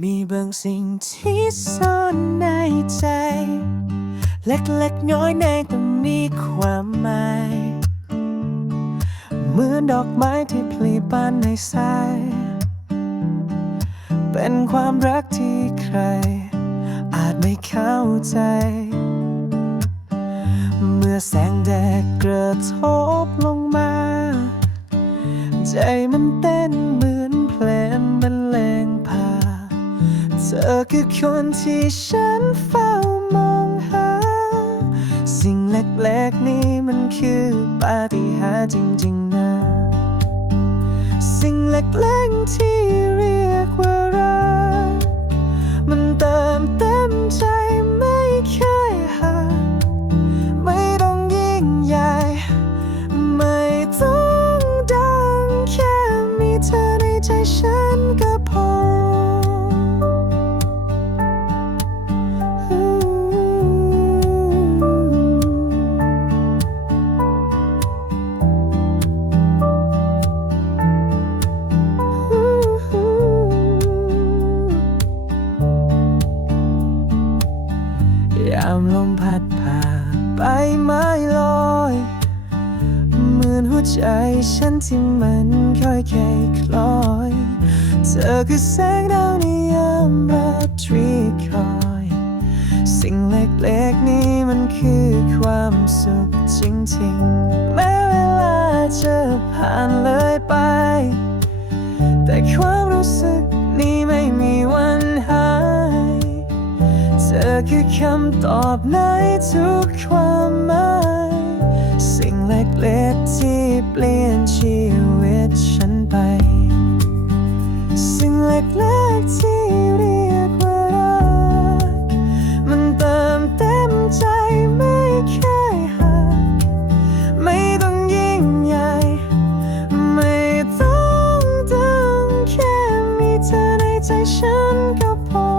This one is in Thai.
มีบางสิ่งที่ซ่อนในใจ เล็กๆน้อยในแต่มีความหมายเหมือนดอกไม้ที่พลีบานในสาย เป็นความรักที่ใคร อาจไม่เข้าใจ เมื่อแสงแดดกระทบลงมา ใจมันเต้นเหมือนเพลงบรรเลง ธอคือคนที่ฉันเฝ้ามองหา สิ่งเล็กๆนี้มันคือปาฏิหาริย์จริงๆนะ สิ่งเล็กๆที่ามลมพัดผ่านใบไม้ลอย เหมือนหัวใจฉันที่มันค่อยค่อยๆคล้อย เธอคือแสงดาวในยามราตรีคอย สิ่งเล็กๆนี้มันคือความสุขจริงๆ แม้เวลาจะผ่านเลยไป แต่ความ คือคำตอบในทุกความหมาย สิ่งเล็กๆที่เปลี่ยนชีวิตฉันไป สิ่งเล็กๆที่เรียกว่ารัก มันเติมเต็มใจไม่เคยห่าไม่ต้องยิ่งใหญ่ ไม่ต้องดังแค่มีเธอในใจฉันก็พอ